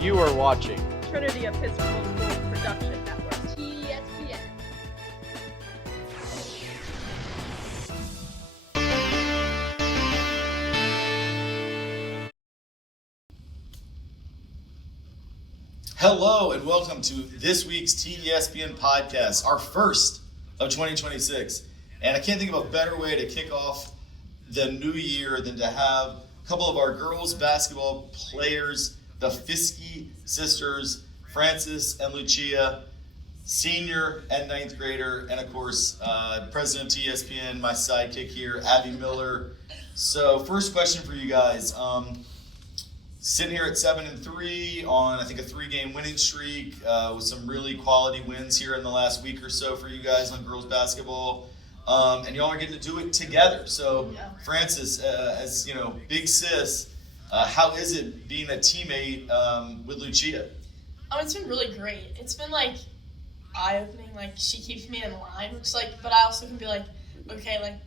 You are watching Trinity Episcopal School Production Network. TESPN. Hello and welcome to this week's TESPN Podcast, our first of 2026. And I can't think of a better way to kick off the new year than to have a couple of our girls basketball players, the Fischi sisters, Frances and Lucia, senior and ninth grader, and of course, president of TESPN, my sidekick here, Abby Miller. So first question for you guys. Sitting here at 7-3 on, I think, a 3-game winning streak with some really quality wins here in the last week or so for you guys on girls basketball. And y'all are getting to do it together. So, Frances, as you know, big sis, how is it being a teammate with Lucia? Oh, it's been really great. It's been eye-opening. She keeps me in line, which but I also can be okay,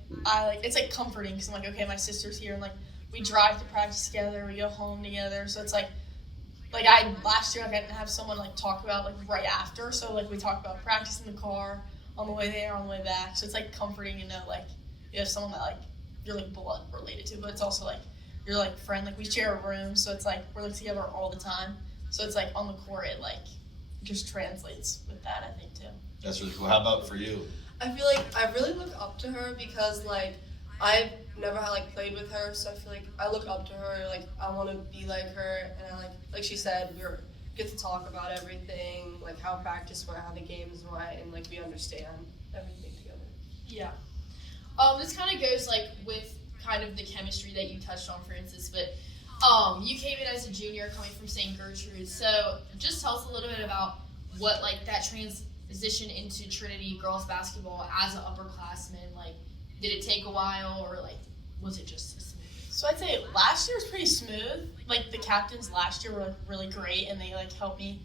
it's comforting because I'm okay, my sister's here, and we drive to practice together, we go home together, so it's last year I didn't have someone talk about right after, so we talk about practice in the car, on the way there, on the way back, so it's comforting to know you have someone that you're blood related to, but it's also you're friend, we share a room, so it's we're together all the time, so it's on the court it just translates with that, I think, too. That's really cool. How about for you? I feel I really look up to her because I've never had played with her, so I feel I look up to her, I want to be like her, and I like she said, we get to talk about everything, how practice went, how the games went, and we understand everything together. Yeah. This kind of goes with kind of the chemistry that you touched on, Frances, but you came in as a junior coming from St. Gertrude, so just tell us a little bit about what that transition into Trinity girls basketball as an upperclassman, did it take a while, or was it just smooth? So I'd say last year was pretty smooth. The captains last year were really great, and they helped me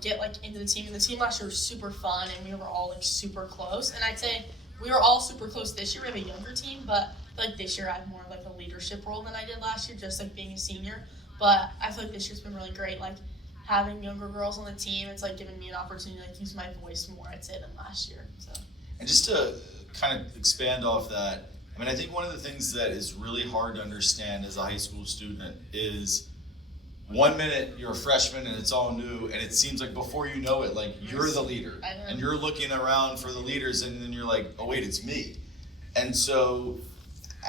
get into the team. And the team last year was super fun, and we were all super close. And I'd say we were all super close this year. We have a younger team, but I feel this year I have more a leadership role than I did last year, just being a senior. But I feel this year's been really great. Having younger girls on the team, it's giving me an opportunity to use my voice more, I'd say, than last year. So. And just to kind of expand off that, I think one of the things that is really hard to understand as a high school student is 1 minute you're a freshman and it's all new, and it seems before you know it, you're the leader, and you're looking around for the leaders, and then you're oh wait, it's me. And so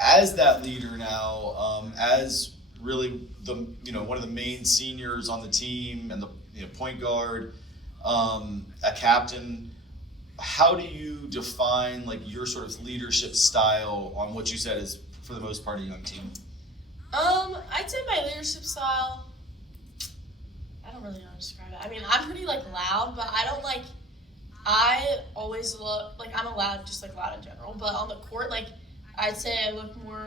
as that leader now, as really the one of the main seniors on the team and the point guard, a captain, how do you define your sort of leadership style on what you said is for the most part a young team? I'd say my leadership style, I don't really know how to describe it. I'm pretty loud, but I don't I always look I'm a loud, just loud in general, but on the court I'd say I look more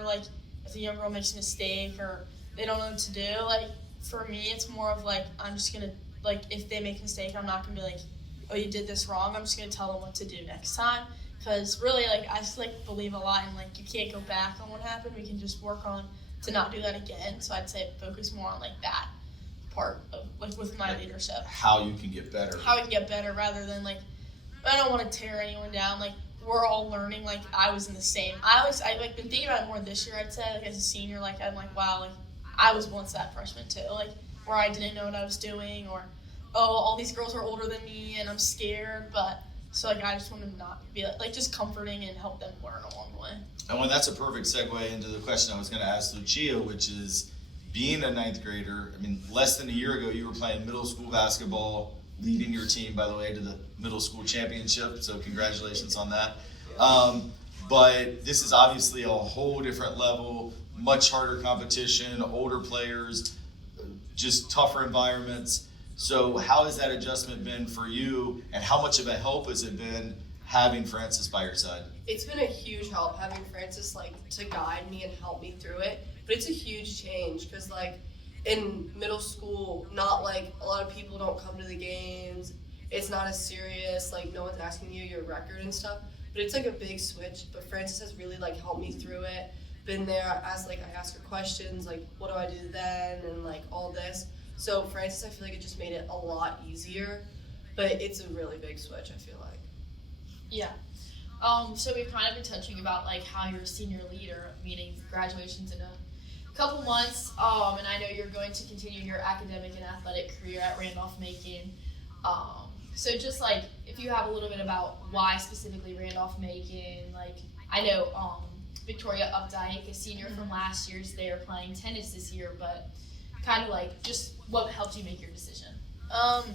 if a young girl makes a mistake or they don't know what to do, for me it's more of I'm just gonna if they make a mistake, I'm not gonna be oh, you did this wrong, I'm just going to tell them what to do next time. Because really, I just, believe a lot in, you can't go back on what happened. We can just work on to not do that again. So I'd say focus more on, that part of, with my leadership. How you can get better. How we can get better rather than, I don't want to tear anyone down. We're all learning. I was in the same. I've been thinking about it more this year, I'd say. As a senior, I'm wow, I was once that freshman, too. Where I didn't know what I was doing, or oh, all these girls are older than me and I'm scared, but so I just want to not be just comforting and help them learn along the way. And well, that's a perfect segue into the question I was going to ask Lucia, which is being a ninth grader. Less than a year ago you were playing middle school basketball, leading your team, by the way, to the middle school championship, so congratulations on that. But this is obviously a whole different level, much harder competition, older players, just tougher environments. So how has that adjustment been for you, and how much of a help has it been having Frances by your side? It's been a huge help having Frances to guide me and help me through it, but it's a huge change because in middle school, not a lot of people don't come to the games, it's not as serious, no one's asking you your record and stuff, but it's a big switch. But Frances has really helped me through it, been there as I ask her questions, what do I do then, and all this. So Frances, I feel like it just made it a lot easier, but it's a really big switch, I feel like. Yeah. So we've kind of been touching about like how you're a senior leader, meaning graduation's in a couple months, and I know you're going to continue your academic and athletic career at Randolph-Macon. So just like if you have a little bit about why specifically Randolph-Macon, like I know Victoria Updike, a senior from last year's there playing tennis this year, but kind of like just what helped you make your decision?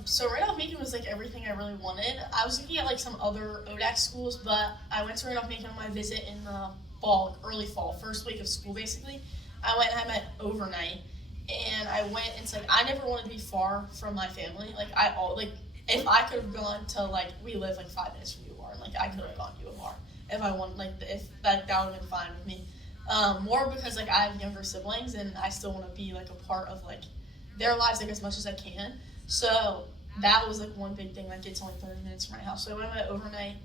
So Randolph-Macon was like everything I really wanted. I was looking at like some other ODAC schools, but I went to Randolph-Macon on my visit in the fall, early fall, first week of school basically. I went and I met overnight, and I went and it's like I never wanted to be far from my family. Like if I could have gone to like we live like 5 minutes from UR, and like I could have gone to UR if I wanted, like if that would have been fine with me. More because like I have younger siblings and I still want to be like a part of like their lives like as much as I can. So that was like one big thing. Like it's only 30 minutes from my house. So I went overnight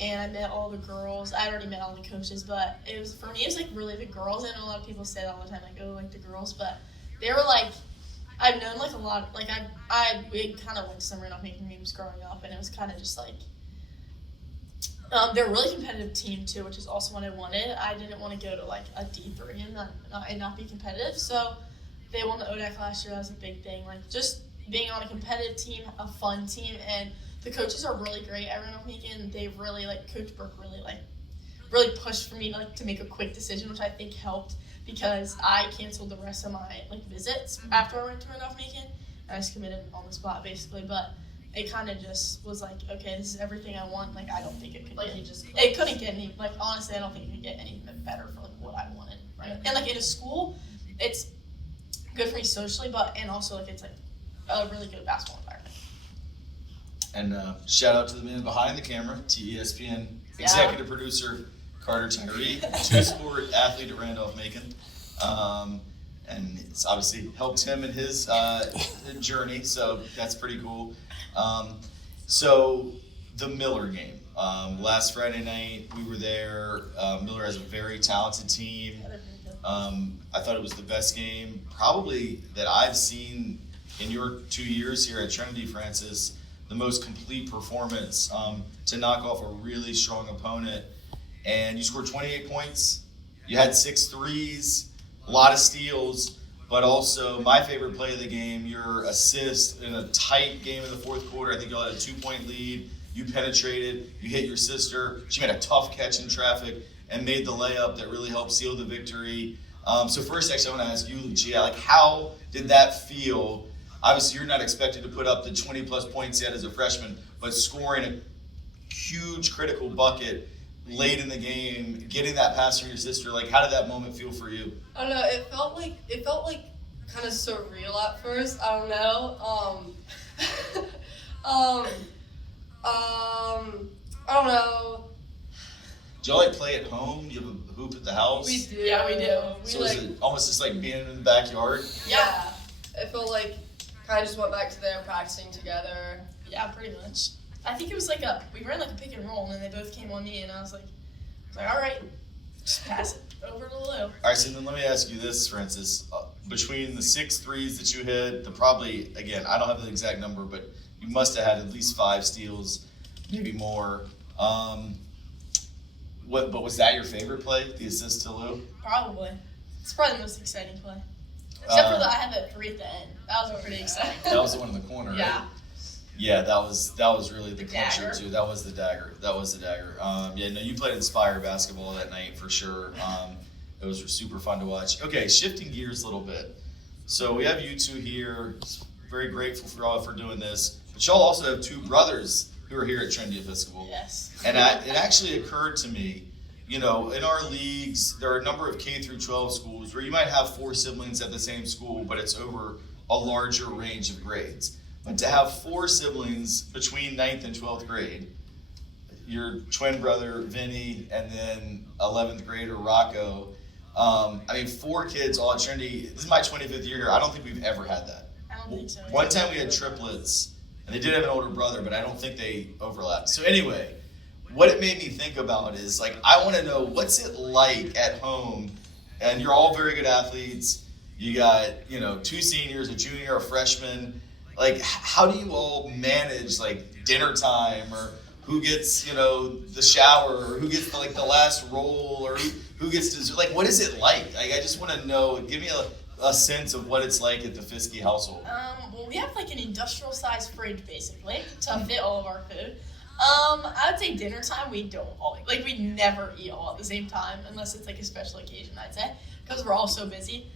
and I met all the girls. I already met all the coaches, but it was for me it was like really the girls. And a lot of people say that all the time, like like the girls, but they were like I've known like a lot. Like we kind of went to some Randolph-Macon games growing up, and it was kind of just like. They're a really competitive team too, which is also what I wanted. I didn't want to go to like a D3 and not be competitive. So they won the ODAC last year. That was a big thing. Like just being on a competitive team, a fun team, and the coaches are really great at Randolph-Macon. They really like Coach Burke really pushed for me to make a quick decision, which I think helped because I canceled the rest of my like visits after I went to Randolph-Macon. I just committed on the spot basically, but. It kind of just was like, okay, this is everything I want. Like, I don't think it could it couldn't get any, like, honestly, I don't think it could get any better for, like, what I wanted. Right? And, like, in a school, it's good for me socially, and also, like, it's, like, a really good basketball environment. And shout out to the man behind the camera, TESPN executive producer Carter Tyree, two-sport athlete at Randolph-Macon. And it's obviously helped him in his journey, so that's pretty cool. So the Miller game. Last Friday night, we were there. Miller has a very talented team. I thought it was the best game probably that I've seen in your 2 years here at Trinity, Frances. The most complete performance to knock off a really strong opponent. And you scored 28 points. You had 6 threes, a lot of steals. But also, my favorite play of the game, your assist in a tight game in the fourth quarter. I think you all had a 2-point lead. You penetrated. You hit your sister. She made a tough catch in traffic and made the layup that really helped seal the victory. So first, actually, I want to ask you, Lucia, like how did that feel? Obviously, you're not expected to put up the 20-plus points yet as a freshman, but scoring a huge critical bucket late in the game, getting that pass from your sister, like how did that moment feel for you? I don't know, it felt like kind of surreal at first. I don't know. I don't know. Do y'all like play at home? Do you have a hoop at the house? We do. Yeah, we do. So is it almost just like being in the backyard? Yeah. It felt like kind of just went back to there practicing together. Yeah, pretty much. I think it was like we ran like a pick and roll, and then they both came on me, and I was like, all right, just pass it over to Lou. All right, so then let me ask you this, Frances. Between the 6 threes that you hit, again, I don't have the exact number, but you must have had at least 5 steals, maybe more. But was that your favorite play, the assist to Lou? Probably. It's probably the most exciting play. Except for I had that 3 at the end. That was pretty exciting. That was the one in the corner, yeah. right? Yeah, that was really the clincher dagger. too. That was the dagger. You played Inspire basketball that night for sure. It was super fun to watch. Okay, shifting gears a little bit. So we have you two here. Very grateful for y'all for doing this. But y'all also have 2 brothers who are here at Trinity Episcopal. Yes. And it actually occurred to me, in our leagues, there are a number of K through 12 schools where you might have 4 siblings at the same school, but it's over a larger range of grades. But to have 4 siblings between 9th and 12th grade, your twin brother, Vinny, and then 11th grader, Rocco, 4 kids all at Trinity. This is my 25th year here. I don't think we've ever had that. I don't think so. One time we had triplets, and they did have an older brother, but I don't think they overlapped. So anyway, what it made me think about is, I want to know what's it like at home, and you're all very good athletes. You got, 2 seniors, a junior, a freshman. Like, how do you all manage, like, dinner time, or who gets, the shower, or who gets, like, the last roll, or who gets to, like, what is it like? Like, I just want to know, give me a sense of what it's like at the Fischi household. Well, we have, like, an industrial-sized fridge, basically, to fit all of our food. I would say dinner time, we don't always, like, we never eat all at the same time, unless it's, like, a special occasion, I'd say, because we're all so busy.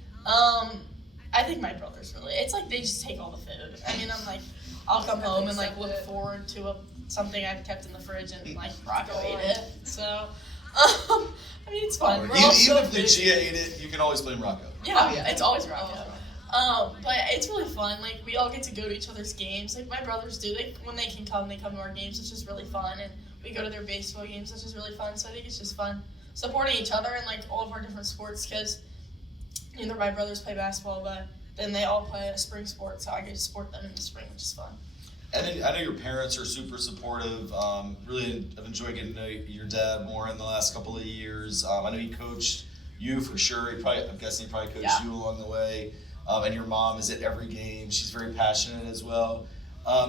I think my brothers really, it's like they just take all the food. I mean, I'm like, I'll come home and like look forward to something I've kept in the fridge and like Rocco ate it. So, I mean, it's fun. Even if Lucia ate it, you can always blame Rocco. Yeah, it's always Rocco. But it's really fun. Like, we all get to go to each other's games. Like, my brothers do. When they can come, they come to our games, which is really fun. And we go to their baseball games, which is really fun. So I think it's just fun supporting each other in like all of our different sports, because either my brothers play basketball, but then they all play a spring sport, so I get to support them in the spring, which is fun. And then I know your parents are super supportive. Really have enjoyed getting to know your dad more in the last couple of years. I know he coached you for sure. I'm guessing he probably coached you along the way. And your mom is at every game. She's very passionate as well.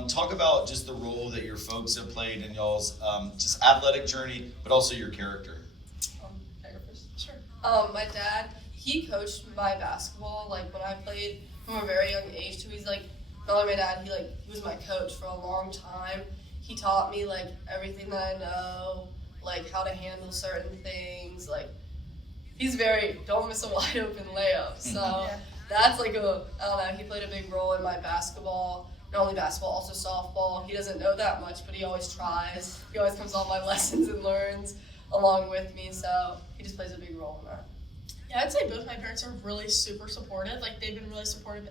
Talk about just the role that your folks have played in y'all's just athletic journey, but also your character. Sure. My dad, he coached my basketball, like, when I played from a very young age too. He's, like, not only my dad, he was my coach for a long time. He taught me, like, everything that I know, like, how to handle certain things. Like, he's very, don't miss a wide open layup. So that's, like, I don't know, he played a big role in my basketball. Not only basketball, also softball. He doesn't know that much, but he always tries. He always comes to all my lessons and learns along with me, so he just plays a big role in that. Yeah, I'd say both my parents are really super supportive. Like, they've been really supportive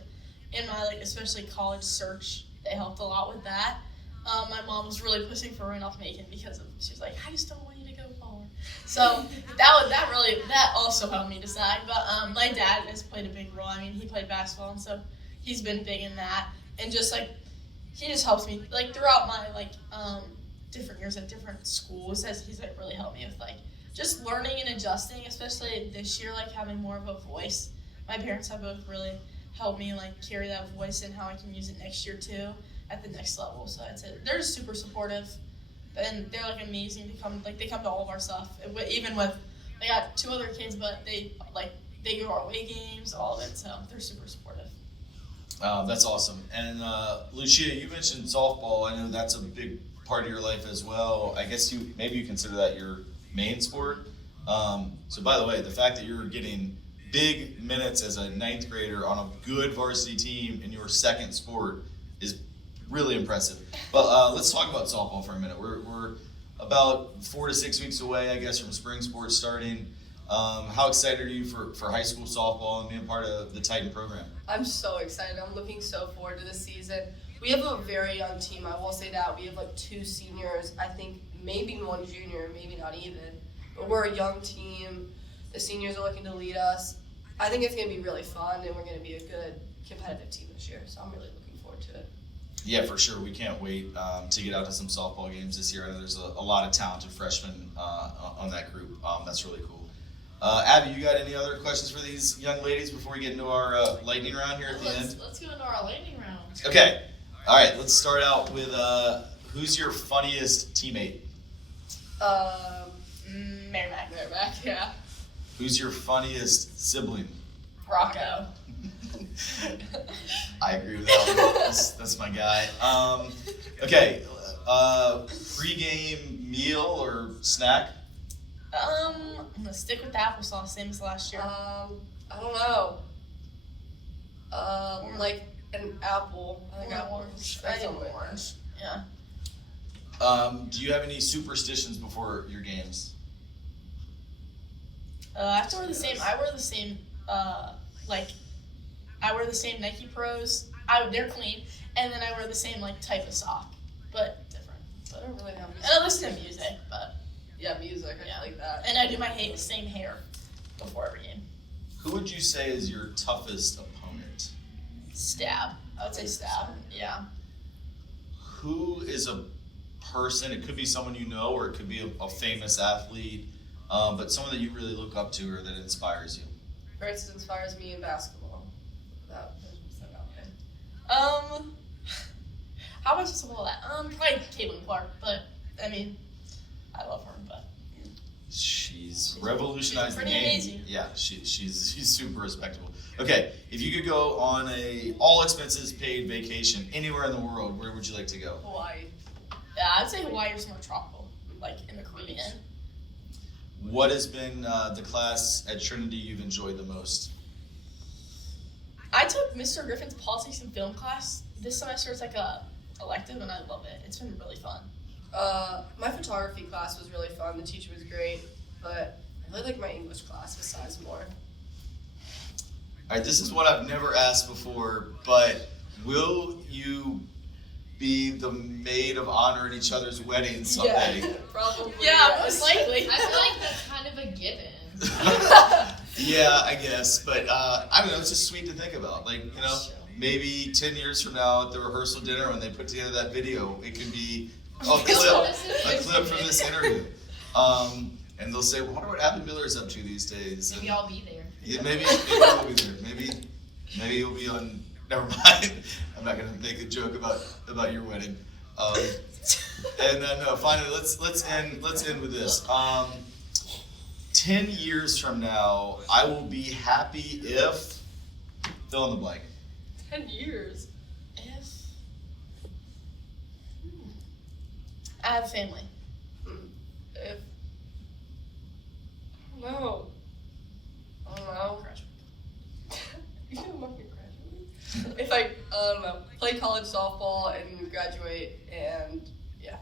in my, like, especially college search. They helped a lot with that. My mom was really pushing for Randolph Macon because she was like, I just don't want you to go far. So that also helped me decide. But my dad has played a big role. I mean, he played basketball, and so he's been big in that. And just, like, he just helps me, like, throughout my, like, different years at different schools. He's, like, really helped me with, like, just learning and adjusting, especially this year, like, having more of a voice. My parents have both really helped me, like, carry that voice and how I can use it next year, too, at the next level. So I'd say they're just super supportive, and they're, like, amazing to come, like, they come to all of our stuff. Even with, they got 2 other kids, but they go to our away games, all of it, so they're super supportive. That's awesome. And Lucia, you mentioned softball. I know that's a big part of your life as well. I guess maybe you consider that your main sport. So by the way, the fact that you're getting big minutes as a 9th grader on a good varsity team in your second sport is really impressive. But let's talk about softball for a minute. We're about 4 to 6 weeks away, I guess, from spring sports starting. How excited are you for high school softball and being part of the Titan program? I'm so excited. I'm looking so forward to this season. We have a very young team. I will say that. We have, like, 2 seniors. I think maybe 1 junior, maybe not even. But we're a young team. The seniors are looking to lead us. I think it's going to be really fun, and we're going to be a good competitive team this year. So I'm really looking forward to it. Yeah, for sure. We can't wait to get out to some softball games this year. I know there's a lot of talented freshmen on that group. That's really cool. Abby, you got any other questions for these young ladies before we get into our lightning round here at the end? Let's go into our lightning round. Okay. All right, let's start out with who's your funniest teammate? Merrimack, yeah. Who's your funniest sibling? Rocco. I agree with that one. That's my guy. Okay, pre-game meal or snack? I'm gonna stick with the applesauce, same as last year. I don't know. Like an apple. I think Orange. Orange. Yeah. Do you have any superstitions before your games? I have to wear the same. I wear the same. I wear the same Nike Pros. They're clean, and then I wear the same like type of sock, but different. I don't really have. And I listen to music, but music. I like that. And I do my same hair before every game. Who would you say is your toughest opponent? Stab. I would say Stab. Yeah. Who is a person? It could be someone you know, or it could be a famous athlete, but someone that you really look up to or that inspires you. Frances inspires me in basketball. That was that out there. How am I supposed to follow that? Probably Caitlin Clark, but I mean, I love her, but She's revolutionized the pretty game. amazing. Yeah, she's super respectable. Okay, if you could go on a all expenses paid vacation anywhere in the world, where would you like to go? Hawaii. yeah, I'd say Hawaii or somewhere tropical, like in the Caribbean. What has been the class at Trinity you've enjoyed the most? I took Mr. Griffin's politics and film class this semester. It's like a elective, and I love it. It's been really fun. My photography class was really fun. The teacher was great, but I really like my English class besides more. All right, this is what I've never asked before, but will you be the maid of honor at each other's weddings someday? Yeah, probably. Yeah, yes. most likely. I feel like that's kind of a given. Yeah, I guess, but I don't know. It's just sweet to think about. Like, you know, maybe 10 years from now at the rehearsal dinner when they put together that video, it can be a clip from this interview. And they'll say, well, I wonder what Abby Miller's up to these days. Maybe And I'll be there. yeah, maybe you'll be there. Maybe you'll be on. Never mind. I'm not gonna make a joke about your wedding. And then finally, let's end with this. 10 years from now, I will be happy if fill in the blank. 10 years. If I have a family. If no. I don't know. You know, I'm not gonna graduate. If I don't know, play college softball and graduate, and yeah.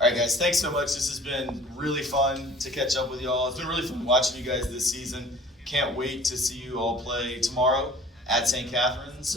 All right, guys, thanks so much. This has been really fun to catch up with y'all. It's been really fun watching you guys this season. Can't wait to see you all play tomorrow at St. Catherine's.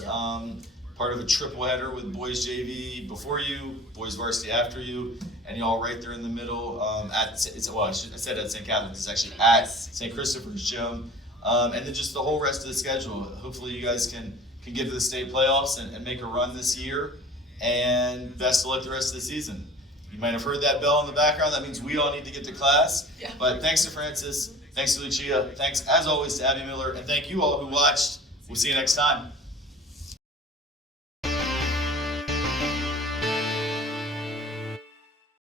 Part of a triple header with boys JV before you, boys varsity after you, and y'all right there in the middle. I said at St. Catherine's. It's actually at St. Christopher's Gym. And then just the whole rest of the schedule. Hopefully you guys can get to the state playoffs and make a run this year. And best of luck the rest of the season. You might have heard that bell in the background. That means we all need to get to class. Yeah. But thanks to Frances. Thanks to Lucia. Thanks, as always, to Abby Miller. And thank you all who watched. We'll see you next time.